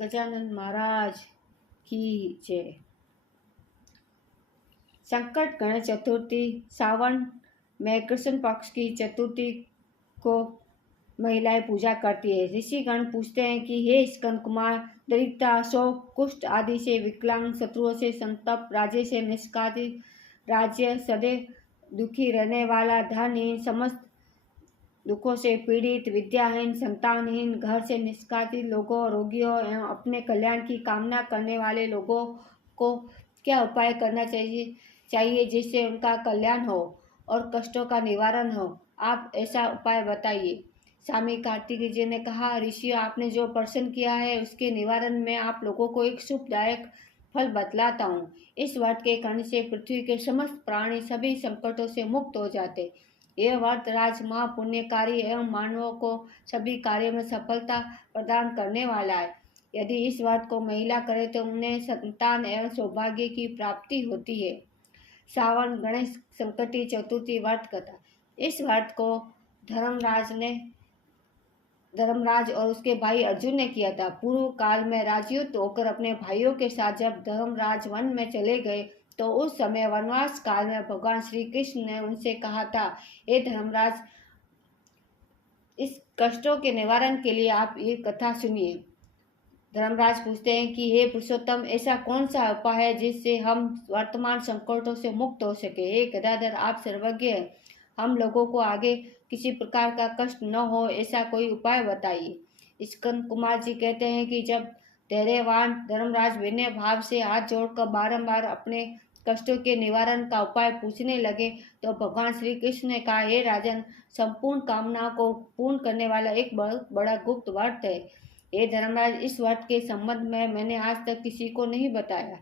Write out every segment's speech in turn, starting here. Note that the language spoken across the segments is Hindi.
गजानन महाराज की जय। संकट गणेश चतुर्थी सावन में कृष्ण पक्ष की चतुर्थी को महिलाएं पूजा करती है। ऋषिगण पूछते हैं कि हे स्कंद कुमार, दरिद्रता, शोक, कुष्ठ आदि से विकलांग, शत्रुओं से संतप्त, राज्य से निष्कासित, राज्य सदैव दुखी रहने वाला, धनहीन, समस्त दुखों से पीड़ित, विद्याहीन, संतानहीन, घर से निष्कासित लोगों, रोगियों एवं अपने कल्याण की कामना करने वाले लोगों को क्या उपाय करना चाहिए जिससे उनका कल्याण हो और कष्टों का निवारण हो? आप ऐसा उपाय बताइए। स्वामी कार्तिक जी ने कहा, ऋषियों, आपने जो प्रश्न किया है उसके निवारण में आप लोगों को एक शुभदायक फल बतलाता हूँ। इस व्रत के करने से पृथ्वी के समस्त प्राणी सभी संकटों से मुक्त हो जाते। यह व्रत राज महापुण्यकारी एवं मानवों को सभी कार्यों में सफलता प्रदान करने वाला है। यदि इस व्रत को महिला करे तो उन्हें संतान एवं सौभाग्य की प्राप्ति होती है। सावन गणेश संकटी चतुर्थी व्रत कथा। इस व्रत को धर्मराज और उसके भाई अर्जुन ने किया था। पूर्व काल में राजयुद्ध होकर अपने भाइयों के साथ जब धर्मराज वन में चले गए तो उस समय वनवास काल में भगवान श्री कृष्ण ने उनसे कहा था, हे धर्मराज, इस कष्टों के निवारण के लिए आप ये कथा सुनिए। धर्मराज पूछते हैं कि हे पुरुषोत्तम, ऐसा कौन सा उपाय है जिससे हम वर्तमान संकटों से मुक्त हो सके? हे गदाधर, आप सर्वज्ञ हैं, हम लोगों को आगे किसी प्रकार का कष्ट न हो ऐसा कोई उपाय बताइए। स्कंद कुमार जी कहते हैं कि जब धैर्यवान धर्मराज विनय भाव से हाथ जोड़कर बारंबार अपने कष्टों के निवारण का उपाय पूछने लगे तो भगवान श्री कृष्ण ने कहा, हे राजन, संपूर्ण कामनाओं को पूर्ण करने वाला एक बहुत बड़ा गुप्त व्रत है। हे धर्मराज, इस व्रत के संबंध में मैंने आज तक किसी को नहीं बताया।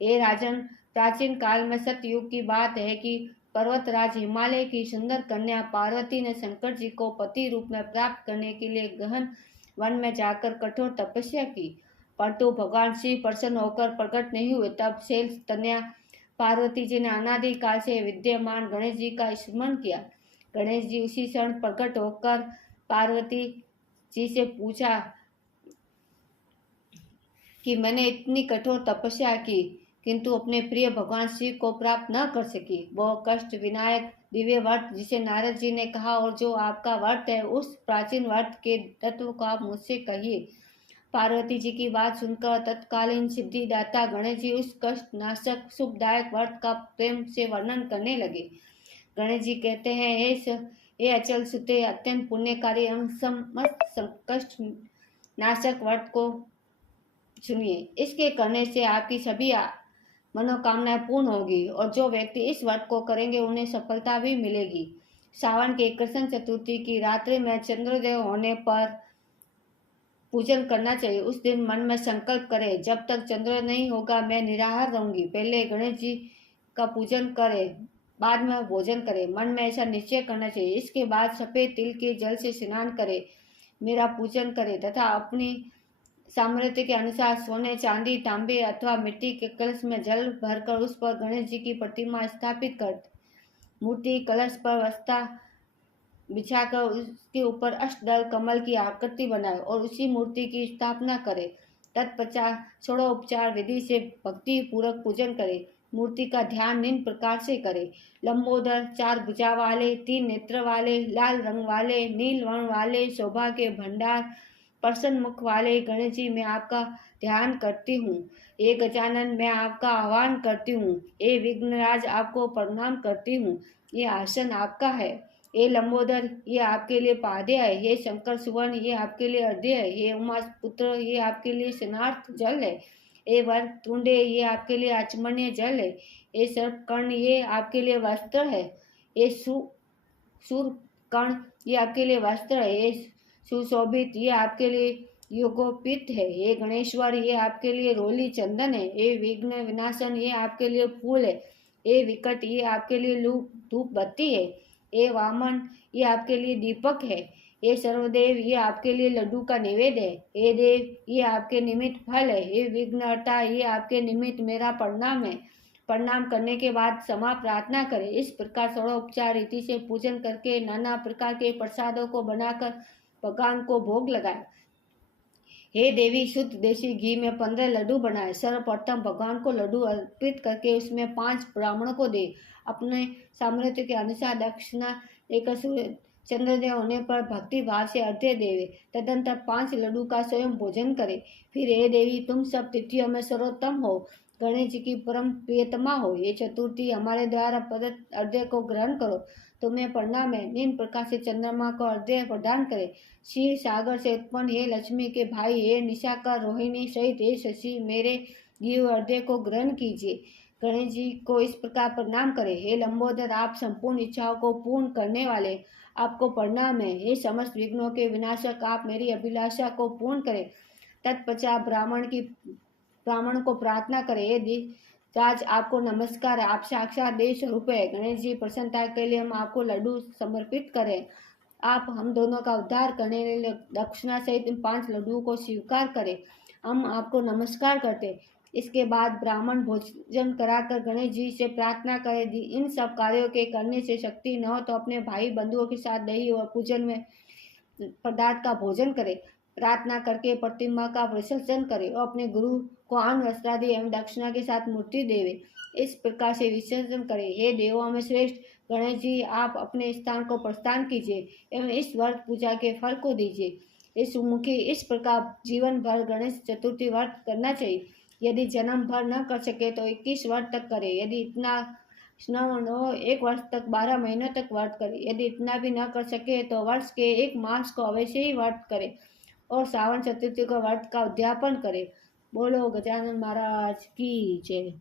हे राजन, प्राचीन काल में सतयुग की बात है कि पर्वतराज हिमालय की सुंदर कन्या पार्वती ने शंकर जी को पति रूप में प्राप्त करने के लिए गहन वन में जाकर कठोर तपस्या की, परंतु भगवान शिव प्रसन्न होकर प्रकट नहीं हुए। तब शेष कन्या पार्वती जी ने अनादिकाल से विद्यमान गणेश जी का स्मरण किया। गणेश जी उसी क्षण प्रकट होकर पार्वती जी से पूछा कि मैंने इतनी कठोर तपस्या की किंतु अपने प्रिय भगवान शिव को प्राप्त न कर सकी। वह कष्ट विनायक दिव्य व्रत जिसे नारद जी ने कहा और जो आपका व्रत है, उस प्राचीन व्रत के तत्व को आप मुझसे कहिए। पार्वती जी की बात सुनकर तत्कालीन सिद्धिदाता गणेश जी उस कष्ट नाशक शुभदायक व्रत का प्रेम से वर्णन करने लगे। गणेश जी कहते हैं, हे अचल सुते, अत्यंत पुण्यकारी एवं समस्त कष्ट नाशक व्रत को सुनिए। इसके करने से आपकी सभी मनोकामनाएं पूर्ण होगी और जो व्यक्ति इस व्रत को करेंगे उन्हें सफलता भी मिलेगी। सावन के कृष्ण चतुर्थी की रात्रि में चंद्रोदय होने पर पूजन करना चाहिए। उस दिन मन में संकल्प करें, जब तक चंद्रोदय नहीं होगा मैं निराहार रहूंगी। पहले गणेश जी का पूजन करें, बाद में भोजन करें। मन में ऐसा निश्चय करना चाहिए। इसके बाद सफेद तिल के जल से स्नान करें, मेरा पूजन करें तथा अपनी सामर्थ्य के अनुसार सोने, चांदी, तांबे अथवा मिट्टी के कलश में जल भरकर उस पर गणेश जी की प्रतिमा स्थापित कर मूर्ति कलश पर वस्ता बिछाकर उसके ऊपर अष्टदल कमल की आकृति बनाए और उसी मूर्ति की स्थापना करे। तत्पश्चात षोडोपचार विधि से भक्ति पूर्वक पूजन करे। मूर्ति का ध्यान निम्न प्रकार से करे। लंबोदर, 4 भुजा वाले, 3 नेत्र वाले, लाल रंग वाले, नील वर्ण वाले, सौभाग्य भंडार, प्रसन्न मुख वाले गणेश जी, मैं आपका ध्यान करती हूँ। ये गजानन, मैं आपका आह्वान करती हूँ। ये विघ्नराज, आपको प्रणाम करती हूँ। ये आसन आपका है। ये लंबोदर, ये आपके लिए पाद्य है। ये शंकर सुवन, ये आपके लिए अर्ध्य है। ये उमा पुत्र, ये आपके लिए स्नार्थ जल है। ये वर तुंडे, ये आपके लिए आचमन्य जल है। ये सर्पकर्ण, ये आपके लिए वस्त्र है। ये सूर्यकर्ण, ये आपके लिए वस्त्र है। ये सुशोभित, ये आपके लिए योगोपित है। ये गणेश्वर, ये आपके लिए रोली चंदन है। ये विघ्न विनाशन, ये आपके लिए फूल है। ये विकट, ये आपके लिए धूप बत्ती है। ये वामन, ये आपके लिए दीपक है। ये सर्वदेव, ये आपके लिए लड्डू का निवेद है। ये देव, ये आपके निमित्त फल है। ये विघ्नहर्ता, ये आपके निमित्त मेरा प्रणाम है। प्रणाम करने के बाद क्षमा प्रार्थना करें। इस प्रकार षोडोपचार रीति से पूजन करके नाना प्रकार के प्रसादों को बनाकर भगवान को भोग लगाए। हे देवी, शुद्ध देसी घी में 15 लड्डू बनाए। सर्वप्रथम भगवान को लड्डू अर्पित करके उसमें 5 ब्राह्मणों को दे। अपने सामर्थ्य के अनुसार दक्षिणा लेकर चंद्रोदय होने पर भक्ति भाव से अर्घ्य देवे। तदंतर 5 लड्डू का स्वयं भोजन करे। फिर हे देवी, तुम सब तिथियों में सर्वोत्तम हो, गणेश जी की परम प्रियतमा हो। ये चतुर्थी हमारे द्वारा प्रदत्त अर्घ्य को ग्रहण करो। तुम्हें प्रणाम है। निम्न प्रकार से चंद्रमा को अर्घ्य प्रदान करे। क्षीर सागर से उत्पन्न हे लक्ष्मी के भाई, हे निशाकर, रोहिणी सहित हे शशि, मेरे दिए अर्घ्य को ग्रहण कीजिए। गणेश जी को इस प्रकार प्रणाम करें। हे लंबोदर, आप संपूर्ण इच्छाओं को पूर्ण करने वाले, आपको प्रणाम है। हे समस्त विघ्नों के विनाशक, आप मेरी अभिलाषा को पूर्ण करें। तत्पश्चात ब्राह्मण को प्रार्थना करें। हे राज, आपको नमस्कार है, आप साक्षात देव स्वरूप है। गणेश जी, प्रसन्नता के लिए हम आपको लड्डू समर्पित करें। आप हम दोनों का उद्धार करने के लिए दक्षिणा सहित इन 5 लड्डुओं को स्वीकार करें। हम आपको नमस्कार करते। इसके बाद ब्राह्मण भोजन कराकर गणेश जी से प्रार्थना करे, इन सब कार्यों के करने से शक्ति न हो तो अपने भाई बंधुओं के साथ दही और पूजन में पदार्थ का भोजन करे। प्रार्थना करके प्रतिमा का विसर्जन करे और अपने गुरु को अन्न वस्त्रादि एवं दक्षिणा के साथ मूर्ति देवे। इस प्रकार से विसर्जन करे। हे देवों में श्रेष्ठ गणेश जी, आप अपने स्थान को प्रस्थान कीजिए एवं इस व्रत पूजा के फल को दीजिए। इस मुखी इस प्रकार जीवन भर गणेश चतुर्थी व्रत करना चाहिए। यदि जन्म भर न कर सके तो 21 वर्ष तक करे। यदि इतना न हो 1 वर्ष तक 12 महीनों तक व्रत करे। यदि इतना भी न कर सके तो वर्ष के 1 मास को अवश्य ही व्रत करे और श्रावण चतुर्थी को व्रत का उद्यापन करे। बोलो गजानन महाराज की जय।